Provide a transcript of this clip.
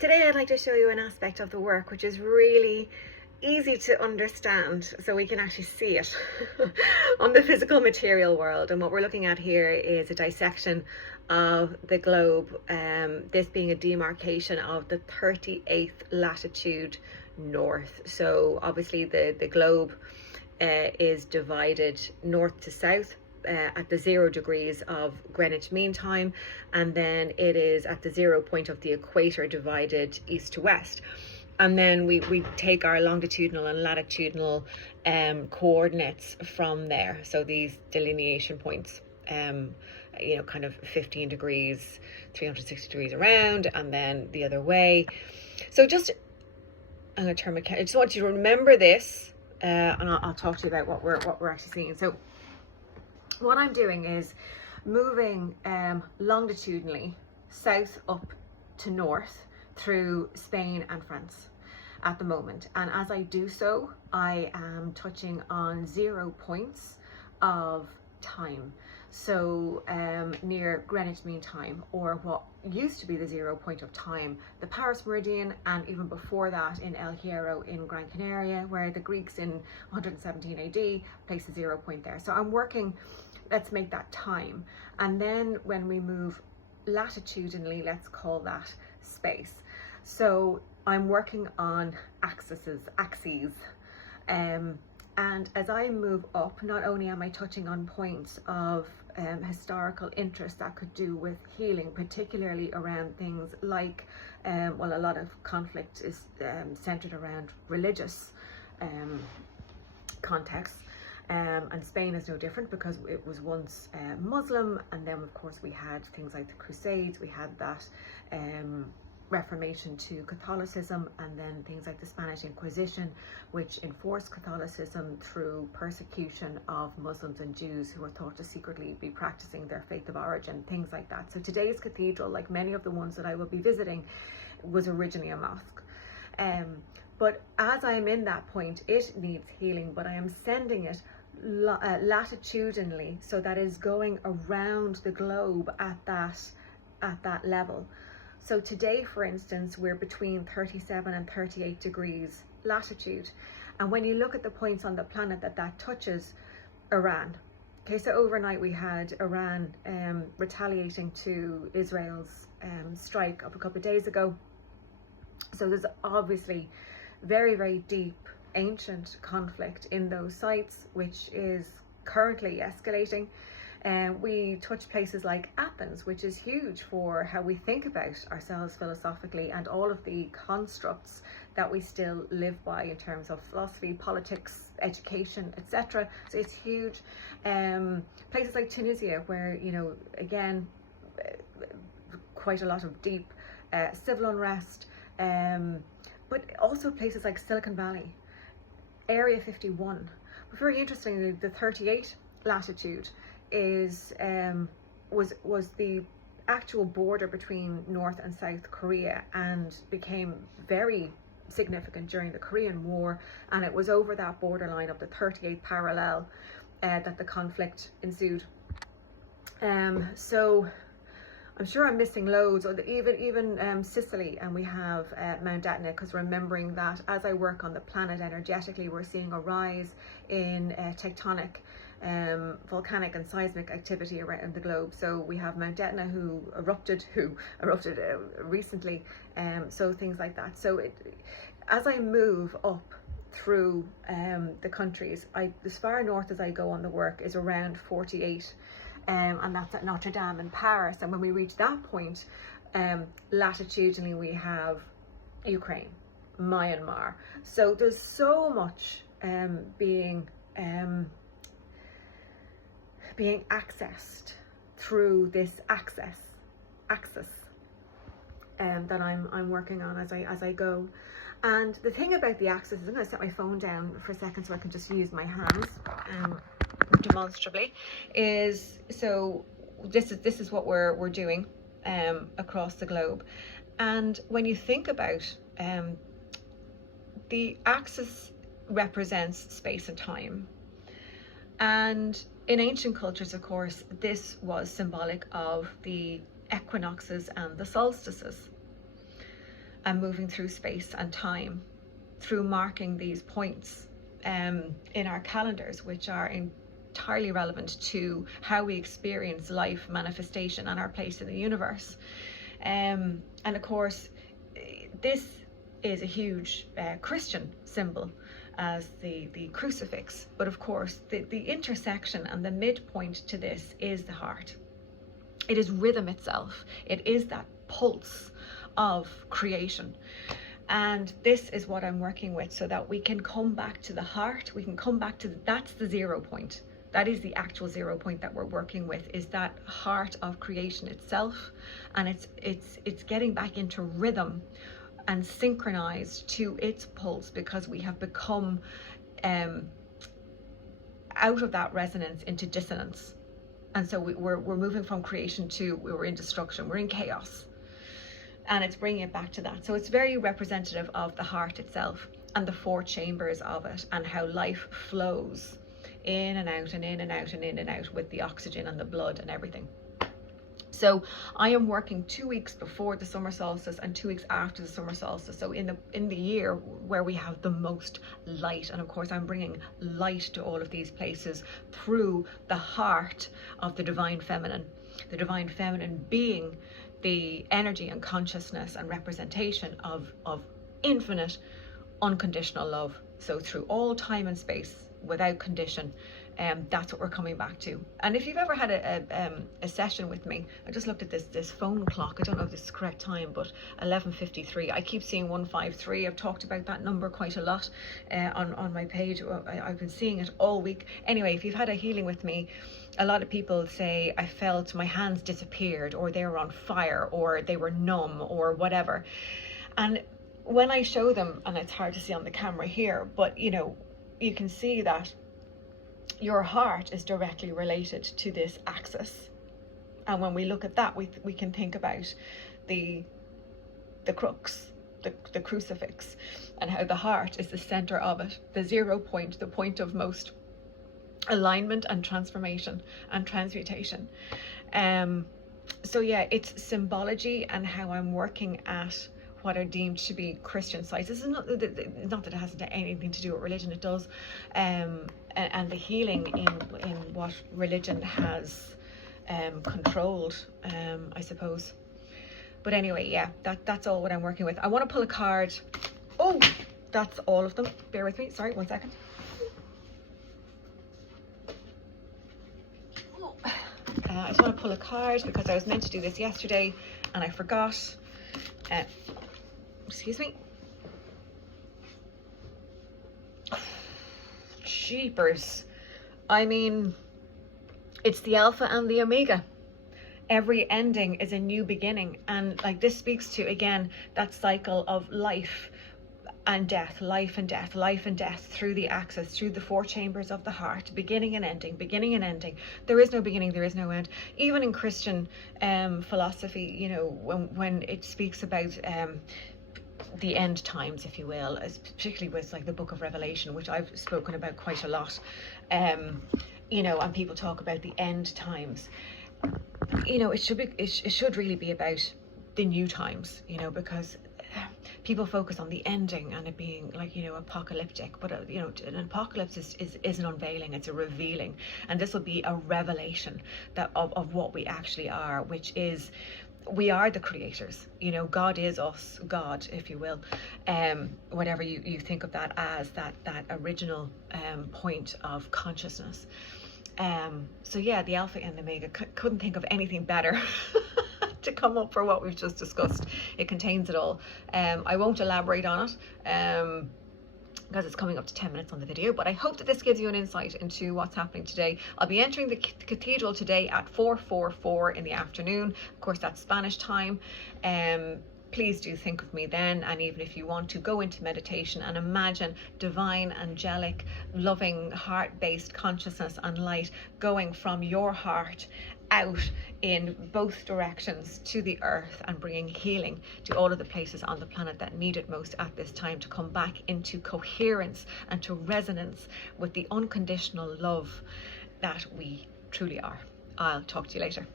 Today I'd like to show you an aspect of the work which is really easy to understand, so we can actually see it on the physical material world. And what we're looking at here is a dissection of the globe, this being a demarcation of the 38th latitude north. So obviously the globe is divided north to south at the 0 degrees of Greenwich Mean Time, and then it is at the 0 point of the equator divided east to west. And then we take our longitudinal and latitudinal coordinates from there. So these delineation points, kind of 15 degrees, 360 degrees around, and then the other way. So I'm going to turn my camera. I just want you to remember this, and I'll talk to you about what we're actually seeing. So what I'm doing is moving longitudinally south up to north through Spain and France at the moment. And as I do so, I am touching on 0 points of time. So near Greenwich Mean Time, or what used to be the 0 point of time, the Paris Meridian, and even before that in El Hierro in Gran Canaria, where the Greeks in 117 AD placed a 0 point there. So I'm working, let's make that time. And then when we move latitudinally, let's call that space. So I'm working on axes. And as I move up, not only am I touching on points of historical interest that could do with healing, particularly around things like, a lot of conflict is centered around religious contexts. And Spain is no different, because it was once Muslim, and then of course we had things like the Crusades, we had that Reformation to Catholicism, and then things like the Spanish Inquisition, which enforced Catholicism through persecution of Muslims and Jews who were thought to secretly be practicing their faith of origin, things like that. So today's cathedral, like many of the ones that I will be visiting, was originally a mosque. But as I am in that point, it needs healing, but I am sending it latitudinally, so that is going around the globe at that level. So today, for instance, we're between 37 and 38 degrees latitude. And when you look at the points on the planet that touches Iran, okay, so overnight we had Iran retaliating to Israel's strike of a couple of days ago. So there's obviously very, very deep ancient conflict in those sites, which is currently escalating. We touch places like Athens, which is huge for how we think about ourselves philosophically, and all of the constructs that we still live by in terms of philosophy, politics, education, etc. So it's huge. Places like Tunisia, where, again, quite a lot of deep civil unrest, but also places like Silicon Valley, Area 51. But very interestingly, the 38 latitude was the actual border between North and South Korea, and became very significant during the Korean War, and it was over that borderline of the 38th parallel that the conflict ensued. So I'm sure I'm missing loads, or even Sicily, and we have Mount Etna, because remembering that as I work on the planet energetically, we're seeing a rise in tectonic, volcanic and seismic activity around the globe. So we have Mount Etna who erupted recently, so things like that. So as I move up through the countries, as far north as I go on the work is around 48, and that's at Notre Dame in Paris. And when we reach that point, latitudinally we have Ukraine, Myanmar. So there's so much being accessed through this axis that I'm working on as I go. And the thing about the axis is, I'm going to set my phone down for a second so I can just use my hands demonstrably. So this is what we're doing across the globe. And when you think about the axis represents space and time. And in ancient cultures, of course, this was symbolic of the equinoxes and the solstices. and moving through space and time through marking these points in our calendars, which are entirely relevant to how we experience life, manifestation, and our place in the universe. And of course, this is a huge Christian symbol as the crucifix, but of course the intersection and the midpoint to this is the heart. It is rhythm itself. It is that pulse of creation. And this is what I'm working with, so that we can come back to the heart. We can come back to that's the 0 point. That is the actual 0 point that we're working with, is that heart of creation itself. And it's getting back into rhythm and synchronized to its pulse, because we have become out of that resonance into dissonance. And so we're moving from creation to, we're in destruction, we're in chaos. And it's bringing it back to that. So it's very representative of the heart itself and the 4 chambers of it, and how life flows in and out and in and out and in and out with the oxygen and the blood and everything. So I am working 2 weeks before the summer solstice and 2 weeks after the summer solstice. So in the year where we have the most light, and of course I'm bringing light to all of these places through the heart of the divine feminine. The divine feminine being the energy and consciousness and representation of infinite unconditional love. So through all time and space, without condition, that's what we're coming back to. And if you've ever had a session with me, I just looked at this phone clock. I don't know if this is the correct time, but 11:53. I keep seeing 153. I've talked about that number quite a lot on my page. I've been seeing it all week. Anyway, if you've had a healing with me, a lot of people say, I felt my hands disappeared, or they were on fire, or they were numb, or whatever. And when I show them, and it's hard to see on the camera here, but you can see that your heart is directly related to this axis. And when we look at that, we can think about the crux, the crucifix, and how the heart is the center of it, the 0 point, the point of most alignment and transformation and transmutation. So yeah, it's symbology and how I'm working at what are deemed to be Christian sites. This is not that it has anything to do with religion. It does, and the healing in what religion has controlled, I suppose. But anyway, yeah, that's all what I'm working with. I want to pull a card. Oh, that's all of them. Bear with me. Sorry, 1 second. I just want to pull a card because I was meant to do this yesterday and I forgot. Excuse me. Jeepers. I mean, it's the alpha and the omega. Every ending is a new beginning. And like this speaks to, again, that cycle of life and death, life and death, life and death through the axis, through the 4 chambers of the heart, beginning and ending, beginning and ending. There is no beginning, there is no end. Even in Christian philosophy, when it speaks about the end times, if you will, particularly with like the book of Revelation, which I've spoken about quite a lot, and people talk about the end times. It should really be about the new times, because people focus on the ending and it being like, apocalyptic, but an apocalypse is an unveiling, it's a revealing, and this will be a revelation of what we actually are, which is, we are the creators. God is us, God, if you will, whatever you think of that as, that original point of consciousness. So yeah, the alpha and the omega, couldn't think of anything better to come up for what we've just discussed. It contains it all. I won't elaborate on it because it's coming up to 10 minutes on the video, but I hope that this gives you an insight into what's happening today. I'll be entering the cathedral today at 4:44 in the afternoon. Of course, that's Spanish time. Please do think of me then, and even if you want to go into meditation and imagine divine, angelic, loving, heart-based consciousness and light going from your heart out in both directions to the earth and bringing healing to all of the places on the planet that need it most at this time, to come back into coherence and to resonance with the unconditional love that we truly are. I'll talk to you later.